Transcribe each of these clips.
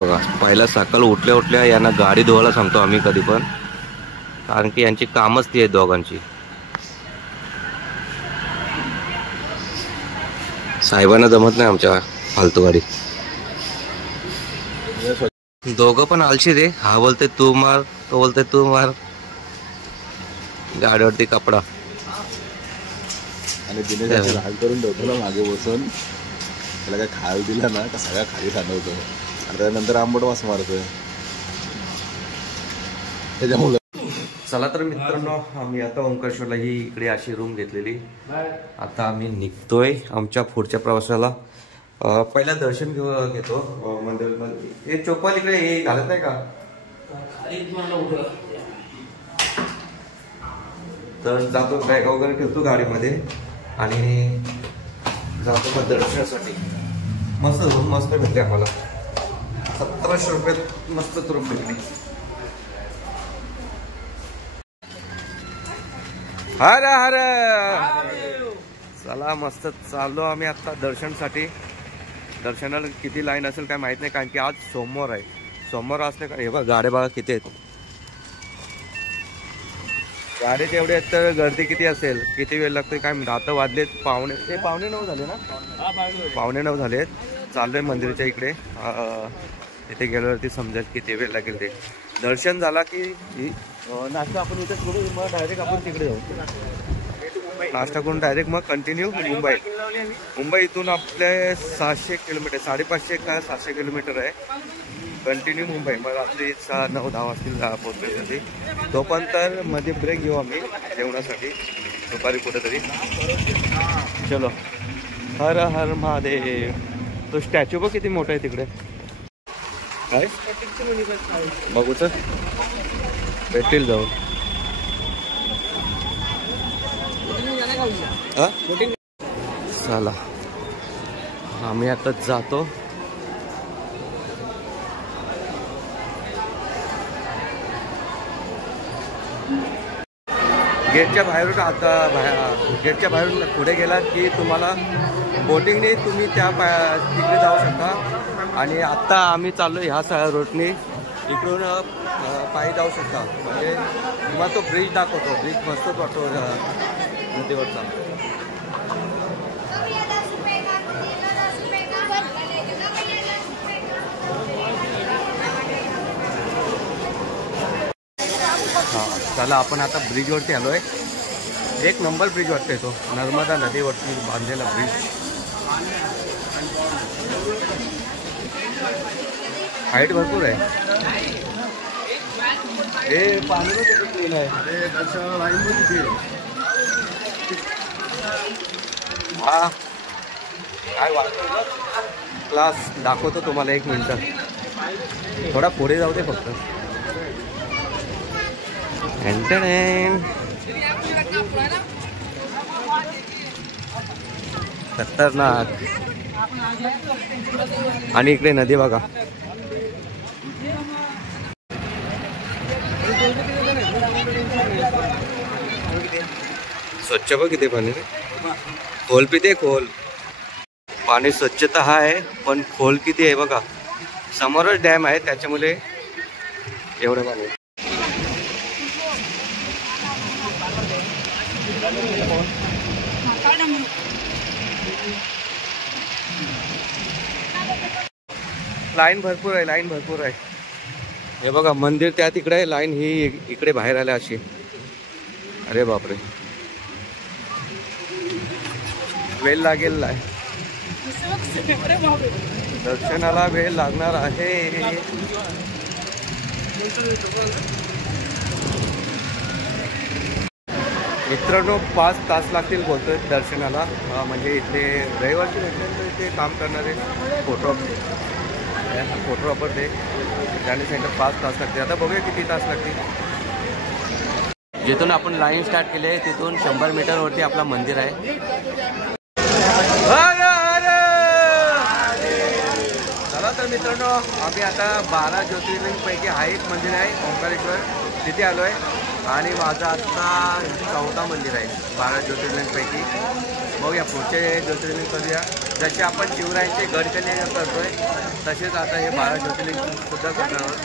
बघा, पहिला सकाळ उठल्या उठल्या यांना गाडी धुवायला सांगतो आम्ही कधी पण, कारण की यांची कामच ती आहे दोघांची. साहेबांना जमत नाही आमच्या फालतू गाडी. दोघं पण आलशी रे. हा बोलते तू मार, तो बोलते तू मार. गाडीवरती कपडा आणि दिनेश राग करून ठेवतो ना मागे बसून. त्याला काय खायला दिला ना का सगळ्या खाली सांडवतो आणि त्यानंतर आंबट वास मारतोय त्याच्यामुळे. चला तर मित्रांनो, आम्ही आता ओंकारेश्वरला ही इकडे अशी रूम घेतलेली. आता आम्ही निघतोय आमच्या पुढच्या प्रवासाला. पहिला दर्शन घेतो मंदिरामध्ये. हे चोपाल इकडे हे घालत नाही का? तर जातो, बॅग वगैरे ठेवतो गाडीमध्ये आणि जातो मग दर्शनासाठी. मस्त रूम मस्त भेटले आम्हाला. 1700 रुपयात मस्त रूम भेटली. हर हर. चला मस्त चाललो आम्ही आता दर्शनसाठी. दर्शनाला किती लाईन असेल काय माहित नाही, कारण की आज सोमवार आहे. सोमवार असले का हे बघा गाड्या बघा किती आहेत. गाडी तेवढे आहेत तर गर्दी किती असेल, किती वेळ लागतोय काय. आता वाजलेत पावणे 9 झाले ना. पावणे 9 झालेत. चाललोय मंदिराच्या इकडे. तिथे गेल्यावरती समजेल किती वेळ लागेल ते. दर्शन झाला की नाश्ता आपण इथे करू, मग डायरेक्ट आपण तिकडे जाऊ. नाश्ता करून डायरेक्ट मग कंटिन्यू मुंबई इथून आपले 600 किलोमीटर, 550 का 700 किलोमीटर आहे. कंटिन्यू मुंबई. मग रात्री 6, 9, 10 वाजतील पोहोचण्यासाठी. तोपर्यंत मध्ये ब्रेक घेऊ आम्ही जेवणासाठी दुपारी कुठेतरी. चलो. हर हर महादेव. तो स्टॅच्यू बघ किती मोठा आहे तिकडे. काय बघूच भेटतील जाऊन. चला आम्ही आता जातो. गेटच्या बाहेरून गेटच्या बाहेरून पुढे गेलात की तुम्हाला बोटिंगने तुम्ही तिकडे जाऊ शकता. आणि आत्ता आम्ही चाललो ह्या रोडने. इकडून पायी जाऊ शकता. म्हणजे तुम्हाला तो ब्रिज दाखवतो. ब्रिज मस्तच वाटतो नदीवरचा. हां चला आपण आता ब्रिजवरती आलोय. एक नंबर ब्रिज वाटतोय तो. नर्मदा नदीवरती बांधलेला ब्रिज. हाईट भरपूर आहे. हे पाणी क्लीन आहे. हा काय वाटतं क्लास दाखवतो तुम्हाला. 1 मिनिट थोडा पुढे जाऊ दे फक्त. खतरनाक. आणि इकडे नदी बघा. स्वच्छ बघ किती पाणी. खोल पिते खोल. पाणी स्वच्छता आहे पण खोल किती आहे बघा. समोरच डॅम आहे त्याच्यामुळे एवढं पाणी. लाईन भरपूर आहे. लाईन भरपूर आहे. हे बघा मंदिर त्या तिकडे आहे. लाईन ही इकडे बाहेर आल्या अशी. अरे बापरे वेळ लागेल. दर्शनाला वेळ लागणार आहे. मित्रांनो 5 तास लागतील बोलतोय दर्शनाला. म्हणजे इथले रविवारची भेटले इथे काम करणारे फोटोग्राफर ते त्याने सांगितलं 5 तास लागतील. आता बघूया किती तास लागतील. जिथून आपण लाईन स्टार्ट केली आहे तिथून 100 मीटरवरती आपला मंदिर आहे. मित्रांनो, आम्ही आता 12 ज्योतिर्लिंगपैकी हा एक मंदिर आहे ओंकारेश्वर, तिथे आलो आहे आणि माझं आता 14 मंदिर आहे 12 ज्योतिर्लिंगपैकी. बघूया पुढचे ज्योतिर्लिंग करूया. जसे आपण शिवरायांचे गड किल्ले करतोय तसेच आता हे 12 ज्योतिर्लिंगसुद्धा करणार आहोत.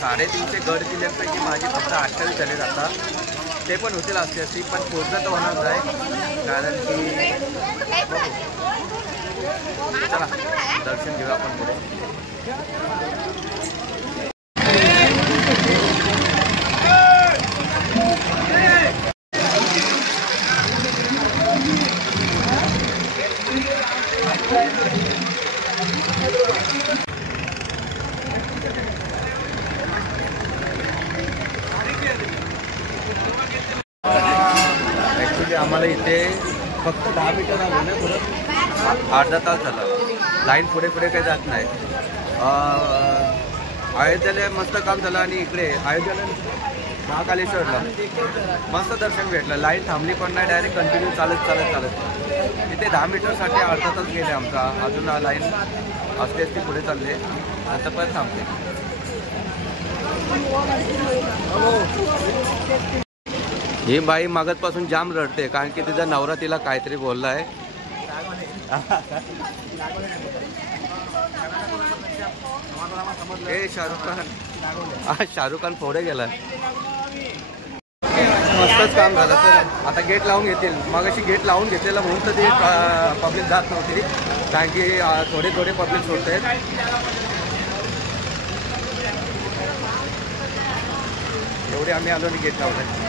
350 गड किल्ल्यांपैकी माझी फक्त 28 झालेत आता. ते पण होतील असते पण पूर्ण तर होणार आहे कारण की चला दर्शन घेऊ आपण पुढे. ॲक्च्युली आम्हाला इथे फक्त 10 मीटर आलं ना, थोडं अर्धा तास झाला. लाईन पुढे काही जात नाही. अयोध्याला मस्त काम झालं आणि इकडे अयोध्याला महाकालेश्वरला मस्त दर्शन भेटलं. लाईन थांबली पण नाही, डायरेक्ट कंटिन्यू चालत इथे 10 मीटरसाठी अर्धा तास गेले आमचा. अजून लाईन असते पुढे चालले, आता पण थांबते. ही बाई मागतपासून जाम रडते कारण की तिचा नवरा तिला काहीतरी बोलला आहे. हे शाहरुख खान पुढे गेला. मस्तच काम झालं. तर आता गेट लावून घेतील. मगाशी गेट लावून घेतलेलं म्हणून तर ते पब्लिक जात नव्हती कारण की थोडे पब्लिक सोडते. एवढे आम्ही आलो आणि गेट लावलं.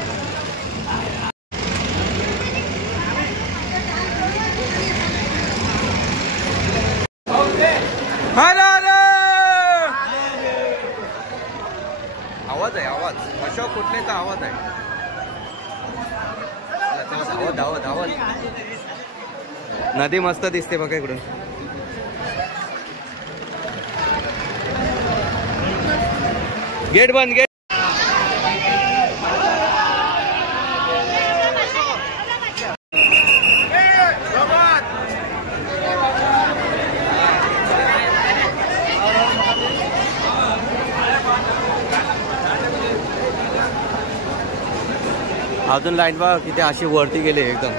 आवाज आहे, आवाज अशोक कुठलेचा आवाज आहे. धावत नदी मस्त दिसते बघा इकडून. गेट बंद. गेट अजून लाईन बघा किती अशी वरती गेले एकदम.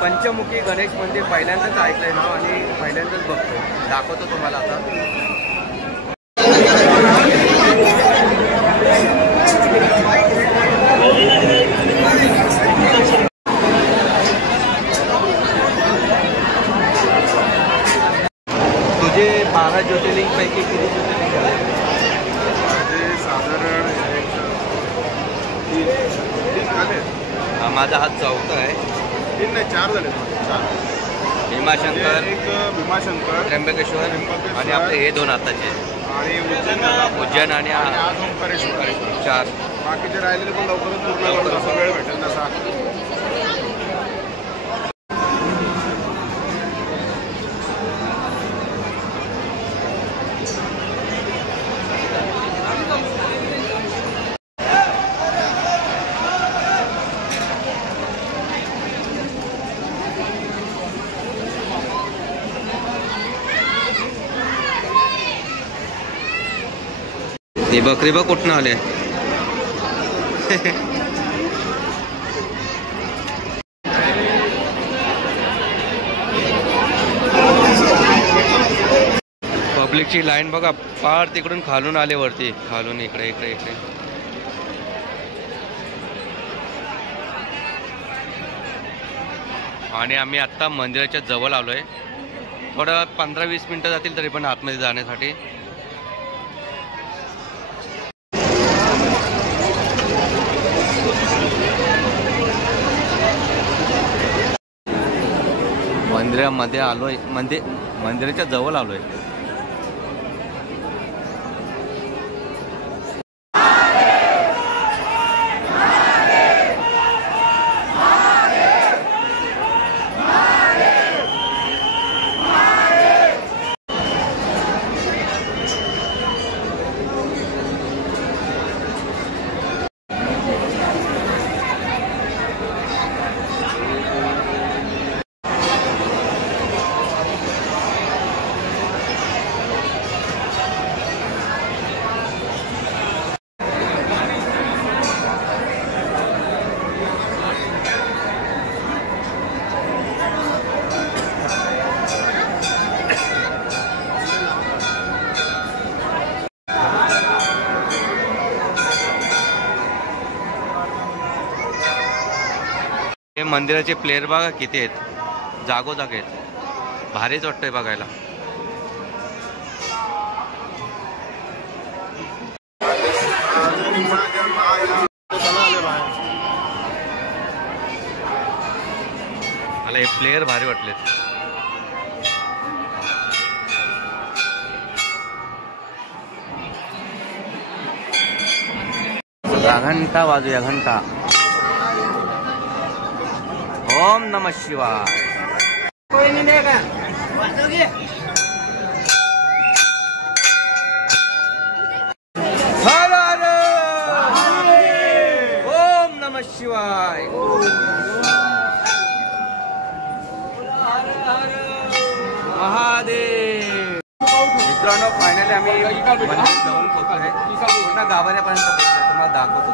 पंचमुखी गणेश मंदिर पहिल्यांदाच ऐकलंय ना आणि पहिल्यांदाच बघतोय. दाखवतो तुम्हाला आता. तुझे 12 ज्योतिर्लिंगपैकी किती ज्योतिर्लिंग झाले? साधारण माझा हात चौथा आहे. 3 नाही 4 झाले. 4 भीमाशंकर, एक भीमाशंकर, त्र्यंबकेश्वर आणि आपले हे 2 आताचे आणि उज्जैन आणि आज ओंकारेश्वर 4. बाकीचे राहिलेले पण लवकरच पूर्ण करून जसा वेळ भेटेल तसा. हे बकरी बघ कुठून आले. पब्लिकची लाईन बघा पार तिकडून खालून आले वरती, खालून इकडे. आणि आम्ही आत्ता मंदिराच्या जवळ आलोय. थोडं 15-20 मिनिटं जातील तरी पण आतमध्ये जाण्यासाठी. मंदिरामध्ये आलोय, मंदिराच्या जवळ आलोय. हे मंदिराचे प्लेयर बघा किती आहेत, जागोजाग आहेत, भारीच वाटतंय बघायला. मला हे प्लेयर भारी वाटलेत. घंटा वाजूया, घंटा. ओम नमः शिवाय. हर हर ओम नमः शिवाय. महादेव. मित्रांनो, फायनली आम्ही मंदिर जाऊन पोहोचलोय. पूर्ण गाभाऱ्यापर्यंत पोहोचलोय. तुम्हाला दाखवतो.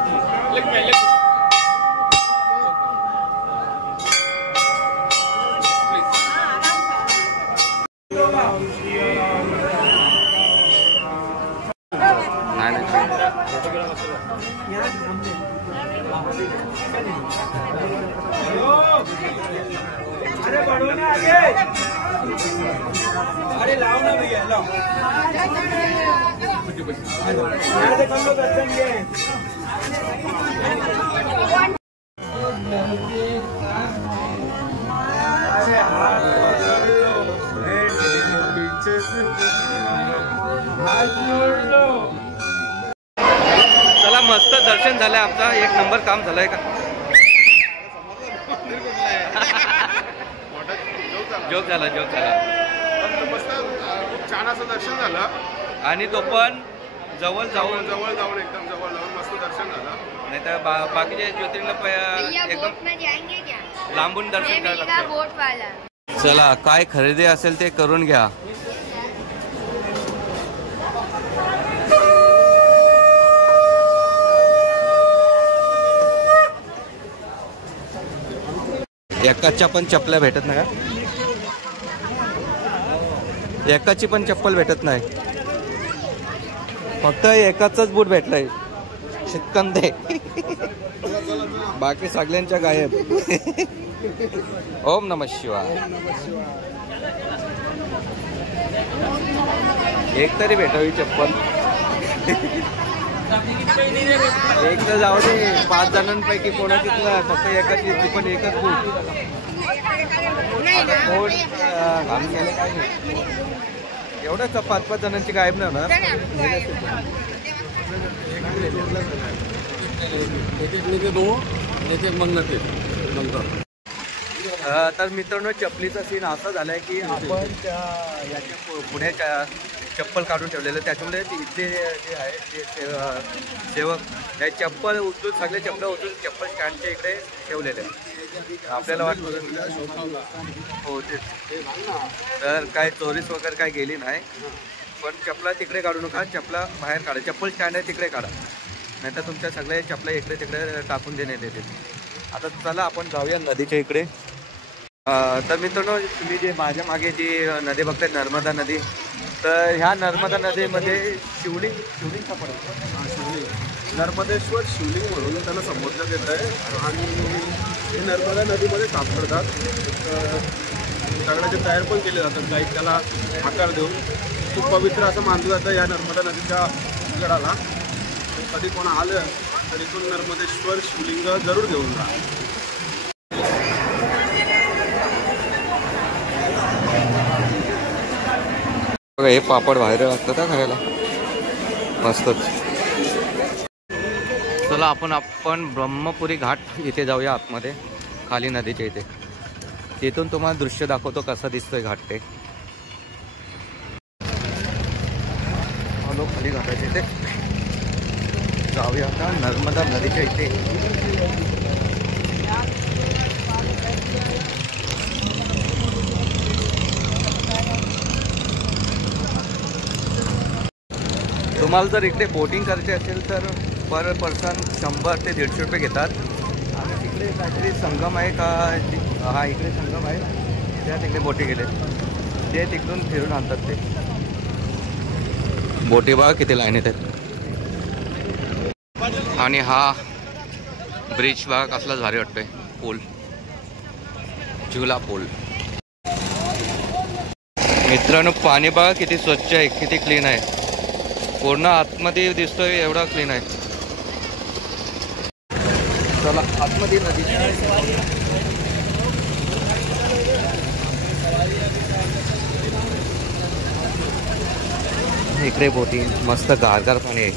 अरे लाओ ना भैया, लाओ. चला, मस्त दर्शन झालंय आमचा. एक नंबर काम झालंय का. जोक झाला. खूप छान असं दर्शन झालं आणि तो पण जवळ जाऊन एकदम जवळ जाऊन मस्त दर्शन झालं. नाही तर बाकीचे ज्योतिर्लिंग एकदम लांबून दर्शन करायला लागतं. चला, काय खरेदी असेल ते करून घ्या. एकाच्या पण चपल्या भेटत नाही का. एकाची पण चप्पल भेटत नाही. फक्त एकाच बूट भेटलाय, शितकंदे. बाकी सगळ्यांच्या गायब. ओम नमः शिवाय. एक तरी भेटावी चप्पल. एक तर जाऊ दे, 5 जणांपैकी कोणाचीच नाही, फक्त एकाची. ती पण एकच बूट. कोण घाम गेले काय नाही. एवढंच 5-5 जणांची गायब नाही ना. तर मित्रांनो, चपलीचा सीन असा झालाय की आपण याच्या पुण्याच्या चप्पल काढून ठेवलेलं. त्याच्यामुळे इथले जे आहे ते सेवक त्या चप्पल उचलून, सगळे चप्पल उचलून चप्पल स्टँडच्या इकडे ठेवलेले. आपल्याला वाटतं हो तेच. तर काय चोरीस वगैरे काय गेली नाही. पण चपला तिकडे काढू नका, चपला बाहेर काढा. चप्पल स्टँड आहे तिकडे काढा, नाही तर तुमच्या सगळ्या चपला इकडे तिकडे टाकून देण्यात येते. आता चला आपण जाऊया नदीच्या इकडे. तर मित्रांनो, तुम्ही जे माझ्या मागे जी नदी बघताय, नर्मदा नदी, तर ह्या नर्मदा नदीमध्ये शिवलिंग सापडतं. नर्मदेश्वर शिवलिंग म्हणून त्याला संबोधण्यात येत आहे. आणि हे नर्मदा नदीमध्ये सापडतात. दगडाचे तयार पण केले जातात काही, त्याला आकार देऊन. खूप पवित्र असं मानलं जातं या नर्मदा नदीच्या गडाला. कधी कोण आलं तर इथून नर्मदेश्वर शिवलिंग जरूर घेऊन जा. हे पापड बाहेर लागतं का खायला, मस्तच. चला आपण ब्रह्मपुरी घाट इथे जाऊया आतमध्ये, खाली नदीच्या इथे. तिथून तुम्हाला दृश्य दाखवतो कसं दिसतोय घाट ते. आलो खाली घाटाच्या इथे. जाऊया आता नर्मदा नदीच्या इथे. तुम्हाला जर इकडे बोटिंग करायची असेल तर पर पर्सन 100 ते 150 रुपये घेतात. आणि तिकडे काहीतरी संगम आहे का, हा इकडे संगम आहे, त्या तिकडे बोटी गेले ते तिकडून फिरून आणतात ते बोटी. बघा किती लाईन येतात. आणि हा ब्रिज बघा कसलाच भारी वाटतोय, पूल. झुला पूल. मित्रांनो पाणी बघा किती स्वच्छ आहे, किती क्लीन आहे. पूर्ण आतमध्ये दिसतोय एवढा क्लीन आहे. चला आतमध्ये नदी. इकडे बोटिंग मस्त गारगार पाणी आहे.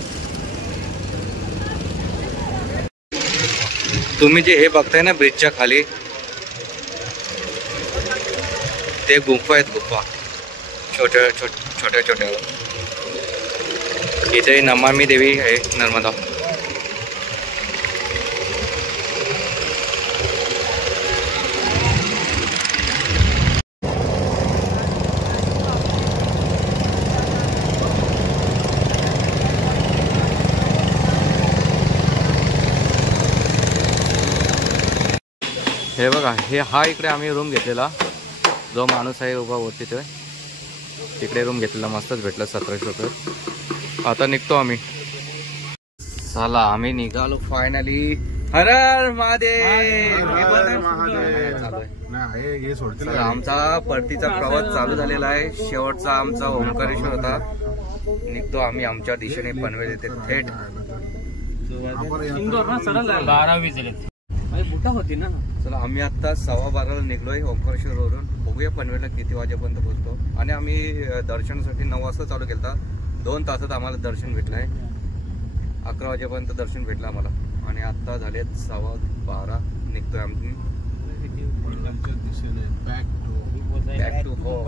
तुम्ही जे हे बघताय ना ब्रिजच्या खाली ते गुंफा आहेत. गुंफा छोट्या छोट्या इथे नमामि देवी आहे नर्मदा. हे बघा हा इकडे आम्ही रूम घेतलेला. जो माणूस आहे उभा वरती तो तिकडे रूम घेतलेला. मस्तच भेटलं 1700 रुपये. आता निघतो आम्ही. चला आम्ही निघालो फायनली. हर हर महादेव. चला आमचा परतीचा प्रवास चालू झालेला आहे. शेवटचा आमचा ओंकारेश्वर होता. निघतो आम्ही आमच्या दिशेने पनवेल येथे थेट. 12 बुटा होती ना. चला आम्ही आता 12:15 निघलोय ओंकारेश्वर वरून. बघूया पनवेलला किती वाजेपर्यंत पोहोचतो. आणि आम्ही दर्शनासाठी 9 वाजता चालू केलता. 2 तासात आम्हाला दर्शन भेटलंय. 11 वाजेपर्यंत दर्शन भेटलं आम्हाला. आणि आता झालेत 12:15. निघतोय आम्ही बॅक टू हो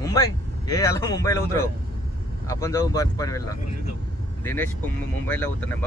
मुंबई. हे आला मुंबईला उतरव. आपण जाऊ पनवेलला. दिनेश मुंबईला उतरणार.